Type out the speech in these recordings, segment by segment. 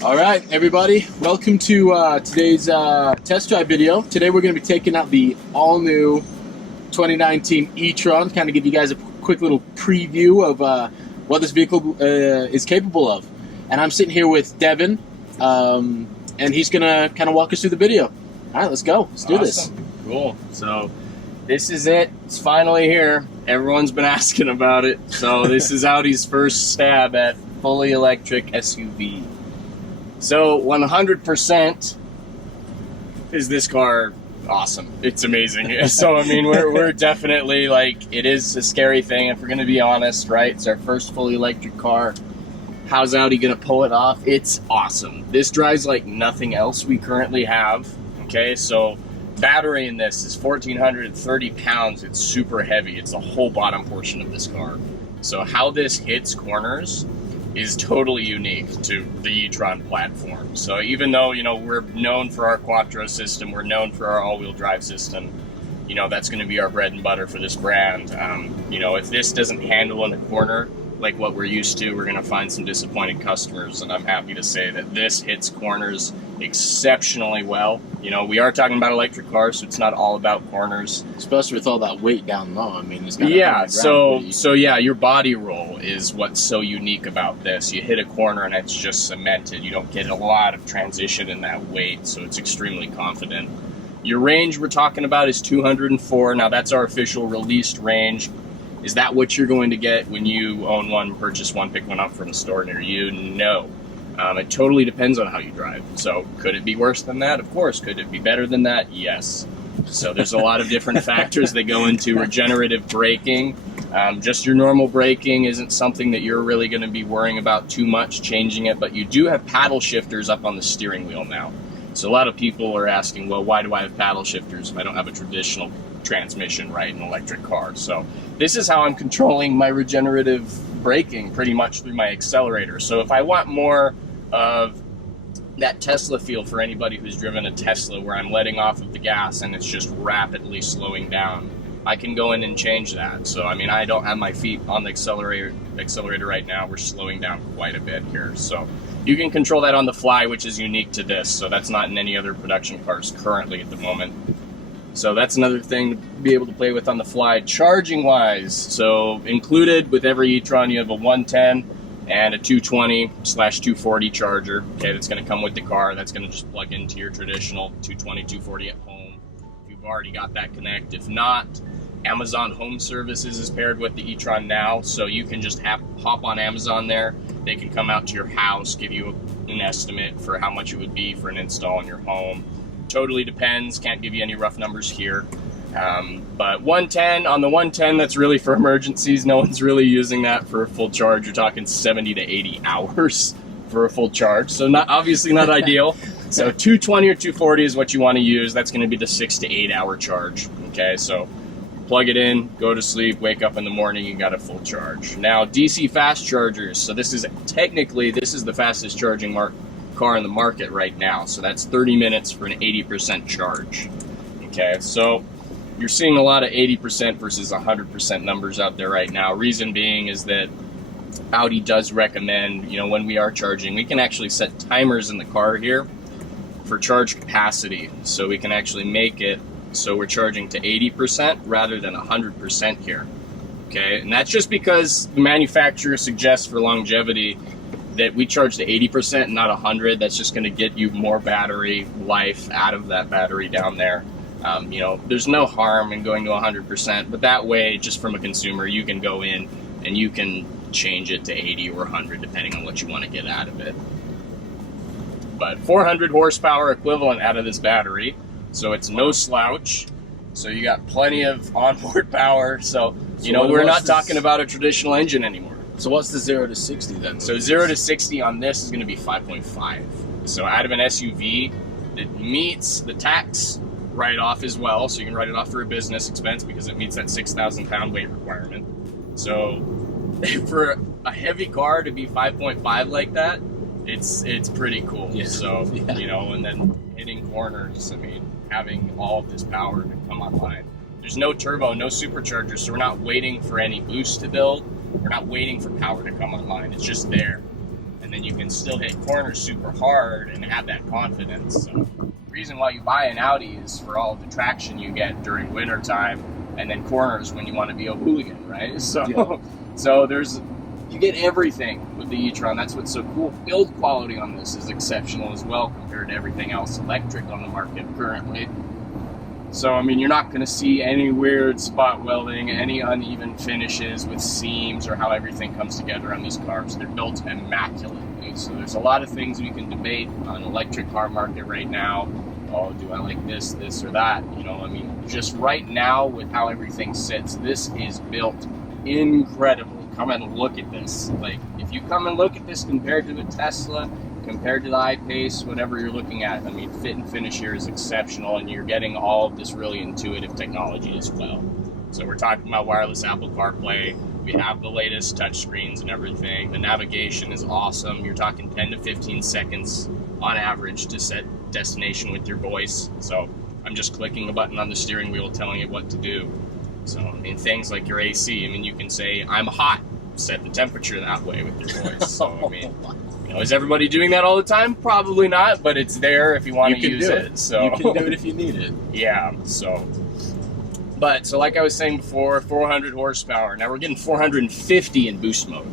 All right, everybody, welcome to today's test drive video. Today we're going to be taking out the all-new 2019 e-tron, kind of give you guys a quick little preview of what this vehicle is capable of. And I'm sitting here with Devin, and he's going to kind of walk us through the video. All right, let's go. Let's do this. Cool. So this is it. It's finally here. Everyone's been asking about it. So this is Audi's first stab at fully electric SUV. So 100% is this car awesome. It's amazing. So I mean, we're definitely like, it is a scary thing if we're going to be honest, right? It's our first fully electric car. How's Audi going to pull it off? It's awesome. This drives like nothing else we currently have. Okay, so battery in this is 1,430 pounds. It's super heavy. It's the whole bottom portion of this car. So how this hits corners is totally unique to the e-tron platform. So even though, you know, we're known for our Quattro system, we're known for our all-wheel drive system, you know, that's going to be our bread and butter for this brand. You know, if this doesn't handle in a corner like what we're used to, we're going to find some disappointed customers, and I'm happy to say that this hits corners exceptionally well. You know, we are talking about electric cars, so it's not all about corners. Especially with all that weight down low. I mean, it's got so yeah, your body roll is what's so unique about this. You hit a corner and it's just cemented. You don't get a lot of transition in that weight, so it's extremely confident. Your range we're talking about is 204. Now that's our official released range. Is that what you're going to get when you own one, purchase one, pick one up from a store near you? No. It totally depends on how you drive. So could it be worse than that? Of course. Could it be better than that? Yes. So there's a lot of different factors that go into regenerative braking. Just your normal braking isn't something that you're really going to be worrying about too much, changing it, but you do have paddle shifters up on the steering wheel now. So a lot of people are asking, well, why do I have paddle shifters if I don't have a traditional transmission, right, an electric car? So this is how I'm controlling my regenerative braking, pretty much through my accelerator. So if I want more of that Tesla feel for anybody who's driven a Tesla, where I'm letting off of the gas and it's just rapidly slowing down, I can go in and change that. So I mean, I don't have my feet on the accelerator right now. We're slowing down quite a bit here. So you can control that on the fly, which is unique to this. So that's not in any other production cars currently at the moment. So that's another thing to be able to play with on the fly. Charging wise, so included with every e-tron, you have a 110 and a 220/240 charger. Okay, that's going to come with the car. That's going to just plug into your traditional 220, 240 at home. If you've already got that connect. If not, Amazon Home Services is paired with the e-tron now, so you can just hop on Amazon there. They can come out to your house, give you an estimate for how much it would be for an install in your home. Totally depends. Can't give you any rough numbers here. But 110, on the 110, that's really for emergencies. No one's really using that for a full charge. You're talking 70 to 80 hours for a full charge. So obviously not ideal. So 220 or 240 is what you want to use. That's going to be the 6 to 8 hour charge. Okay, so plug it in, go to sleep, wake up in the morning, you got a full charge. Now DC fast chargers. So this is the fastest charging car in the market right now. So that's 30 minutes for an 80% charge. Okay, so you're seeing a lot of 80% versus 100% numbers out there right now. Reason being is that Audi does recommend, you know, when we are charging, we can actually set timers in the car here for charge capacity. So we can actually make it so we're charging to 80% rather than 100% here. Okay, and that's just because the manufacturer suggests for longevity that we charge to 80% and not 100. That's just going to get you more battery life out of that battery down there. You know, there's no harm in going to 100%, but that way, just from a consumer, you can go in and you can change it to 80 or 100 depending on what you want to get out of it. But 400 horsepower equivalent out of this battery, so it's no slouch. So you got plenty of onboard power. So you know, we're not talking about a traditional engine anymore. So what's the 0 to 60 then? So 0 to 60 on this is going to be 5.5. So out of an SUV, it meets the tax write-off as well. So you can write it off for a business expense because it meets that 6,000 pound weight requirement. So for a heavy car to be 5.5 like that, it's pretty cool. Yeah. So, yeah. You know, and then hitting corners, I mean, having all of this power to come online. There's no turbo, no supercharger, so we're not waiting for any boost to build. We're not waiting for power to come online. It's just there. And then you can can still hit corners super hard and have that confidence. So the reason why you buy an Audi is for all the traction you get during winter time, and then corners when you want to be a hooligan, right? So, you get everything with the e-tron. That's what's so cool. Build quality on this is exceptional as well compared to everything else electric on the market currently. So, I mean, you're not going to see any weird spot welding, any uneven finishes with seams, or how everything comes together on these cars. They're built immaculately. So there's a lot of things we can debate on electric car market right now. Oh, do I like this or that? You know, I mean, just right now with how everything sits, this is built incredible. Come and look at this. Like, if you come and look at this compared to the Tesla, compared to the I-Pace, whatever you're looking at, I mean, fit and finish here is exceptional, and you're getting all of this really intuitive technology as well. So we're talking about wireless Apple CarPlay. We have the latest touch screens and everything. The navigation is awesome. You're talking 10 to 15 seconds on average to set destination with your voice. So I'm just clicking a button on the steering wheel telling it what to do. So in things like your AC, I mean, you can say, I'm hot, set the temperature that way with your voice. So, I mean, you know, is everybody doing that all the time? Probably not, but it's there if you want to use it. So you can do it if you need it. Yeah, so like I was saying before, 400 horsepower. Now we're getting 450 in boost mode.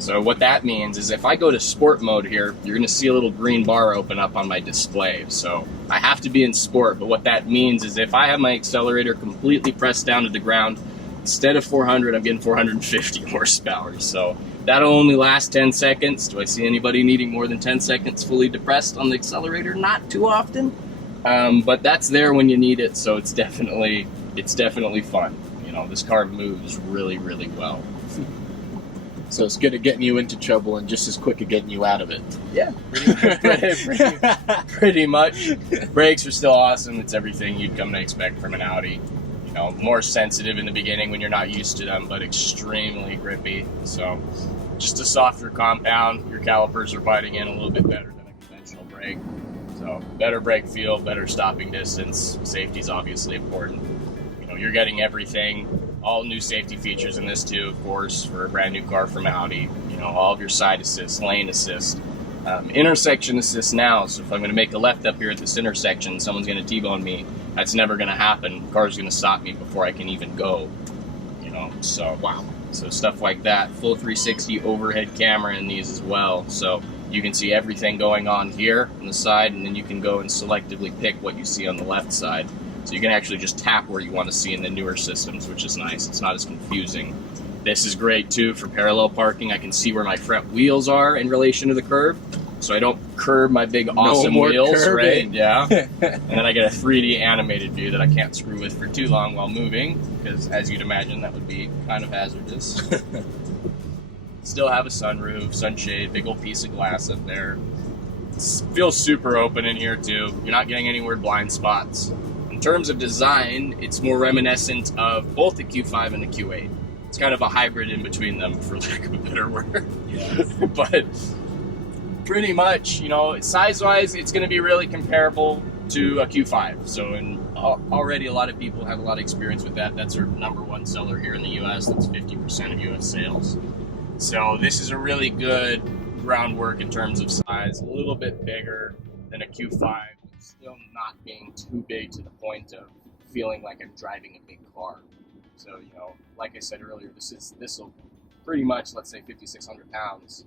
So what that means is if I go to sport mode here, you're going to see a little green bar open up on my display. So I have to be in sport, but what that means is if I have my accelerator completely pressed down to the ground, instead of 400, I'm getting 450 horsepower. So that'll only last 10 seconds. Do I see anybody needing more than 10 seconds fully depressed on the accelerator? Not too often, but that's there when you need it. So it's definitely fun. You know, this car moves really, really well. So it's good at getting you into trouble and just as quick at getting you out of it. Yeah, pretty much. Brakes are still awesome. It's everything you'd come to expect from an Audi. You know, more sensitive in the beginning when you're not used to them, but extremely grippy. So just a softer compound. Your calipers are biting in a little bit better than a conventional brake. So better brake feel, better stopping distance. Safety's obviously important. You know, you're getting everything. All new safety features in this too, of course, for a brand new car from Audi. You know, all of your side assist, lane assist, intersection assist now. So if I'm going to make a left up here at this intersection, someone's going to T-bone me. That's never going to happen. The car's going to stop me before I can even go. You know, so wow. So stuff like that. Full 360 overhead camera in these as well. So you can see everything going on here on the side, and then you can go and selectively pick what you see on the left side. So you can actually just tap where you want to see in the newer systems, which is nice. It's not as confusing. This is great too for parallel parking. I can see where my front wheels are in relation to the curb, so I don't curb my big awesome wheels, right? Yeah. And then I get a 3D animated view that I can't screw with for too long while moving, because as you'd imagine, that would be kind of hazardous. Still have a sunroof, sunshade, big old piece of glass up there. It feels super open in here too. You're not getting any weird blind spots. In terms of design, it's more reminiscent of both the Q5 and the Q8. It's kind of a hybrid in between them, for lack of a better word. Yeah. But pretty much, you know, size-wise, it's going to be really comparable to a Q5. So already a lot of people have a lot of experience with that. That's our #1 seller here in the U.S. That's 50% of U.S. sales. So this is a really good groundwork in terms of size. A little bit bigger than a Q5. Still not being too big to the point of feeling like I'm driving a big car. So, you know, like I said earlier, this will pretty much, let's say, 5,600 pounds.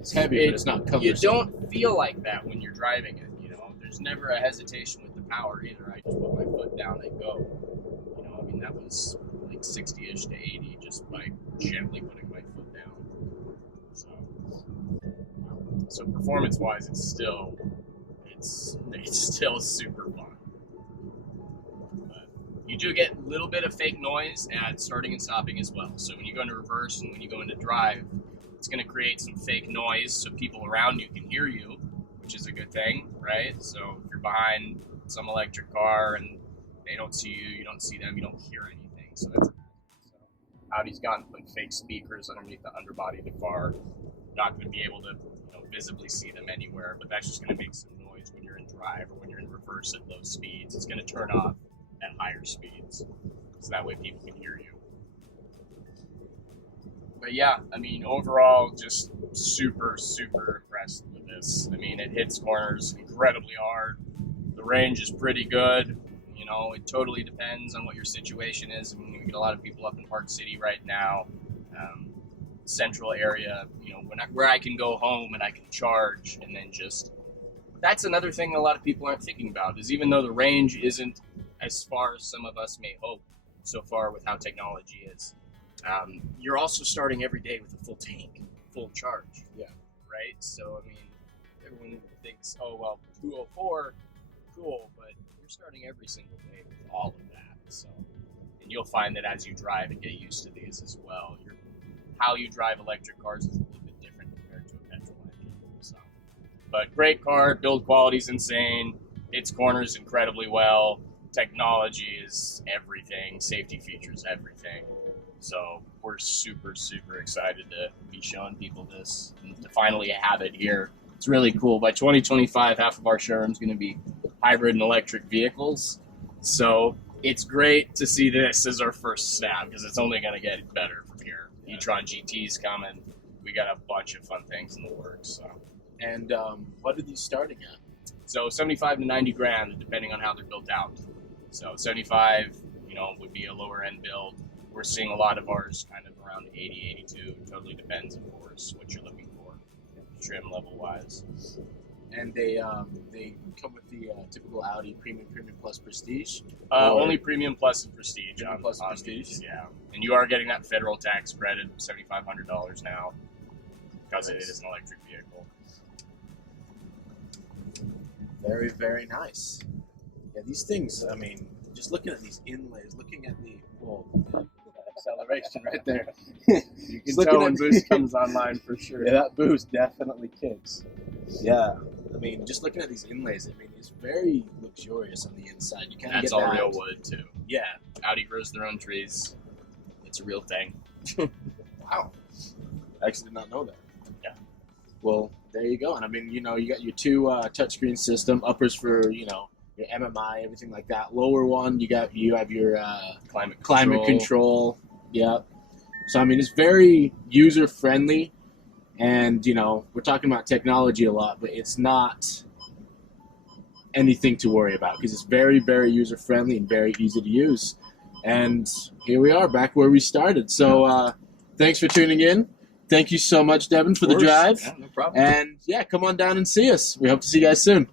It's heavy, but it's not cumbersome. You don't feel like that when you're driving it, you know. There's never a hesitation with the power either. I just put my foot down and go. You know, I mean, that was like 60-ish to 80 just by gently putting my foot down. So performance-wise, it's still super fun. But you do get a little bit of fake noise at starting and stopping as well. So when you go into reverse and when you go into drive, it's going to create some fake noise so people around you can hear you, which is a good thing, right? So if you're behind some electric car and they don't see you, you don't see them, you don't hear anything. So that's so Audi's gone and put fake speakers underneath the underbody of the car. You're not going to be able to visibly see them anywhere, but that's just going to make some noise when you're in drive or when you're in reverse at low speeds. It's going to turn off at higher speeds, so that way people can hear you. But yeah, I mean, overall, just super, super impressed with this. I mean, it hits corners incredibly hard. The range is pretty good. You know, it totally depends on what your situation is. I mean, we get a lot of people up in Park City right now, central area, you know, where I can go home and I can charge and then just, that's another thing a lot of people aren't thinking about, is even though the range isn't as far as some of us may hope so far with how technology is, you're also starting every day with a full tank, full charge. Yeah. Right? So, I mean, everyone thinks, oh, well, 204, cool, but you're starting every single day with all of that. So, and you'll find that as you drive and get used to these as well, how you drive electric cars is a little bit different compared to a petrol engine. So, but great car, build quality's insane, hits corners incredibly well, technology is everything, safety features everything. So we're super, super excited to be showing people this and to finally have it here. It's really cool. By 2025, half of our showroom is going to be hybrid and electric vehicles. So it's great to see this as our first stab because it's only going to get better from here. Yeah. e-tron GT's coming. We got a bunch of fun things in the works. So. And what are these starting at? So 75 to 90 grand, depending on how they're built out. So 75, would be a lower end build. We're seeing a lot of ours kind of around 80, 82. Totally depends, of course, what you're looking for, trim level wise. And they come with the typical Audi Premium Plus Prestige? Only Premium Plus and Prestige. Premium Plus and Prestige? These, yeah. And you are getting that federal tax credit, $7,500 now, because it is an electric vehicle. Very, very nice. Yeah, these things, I mean, just looking at these inlays, looking at the acceleration right there. You can tell when boost comes online for sure. Yeah, that boost definitely kicks. Yeah, I mean, just looking at these inlays, I mean, it's very luxurious on the inside. You kind of That's get all that. real wood too. Yeah. Audi grows their own trees. It's a real thing. Wow. I actually did not know that. Yeah. Well, there you go. And I mean, you got your two touchscreen system, uppers for, your MMI, everything like that. Lower one, you have your climate control. Yeah. So I mean, it's very user friendly, and we're talking about technology a lot, but it's not anything to worry about because it's very, very user friendly and very easy to use. And here we are, back where we started. So thanks for tuning in. Thank you so much, Devin, for the drive. Yeah, no problem. And yeah, come on down and see us. We hope to see you guys soon.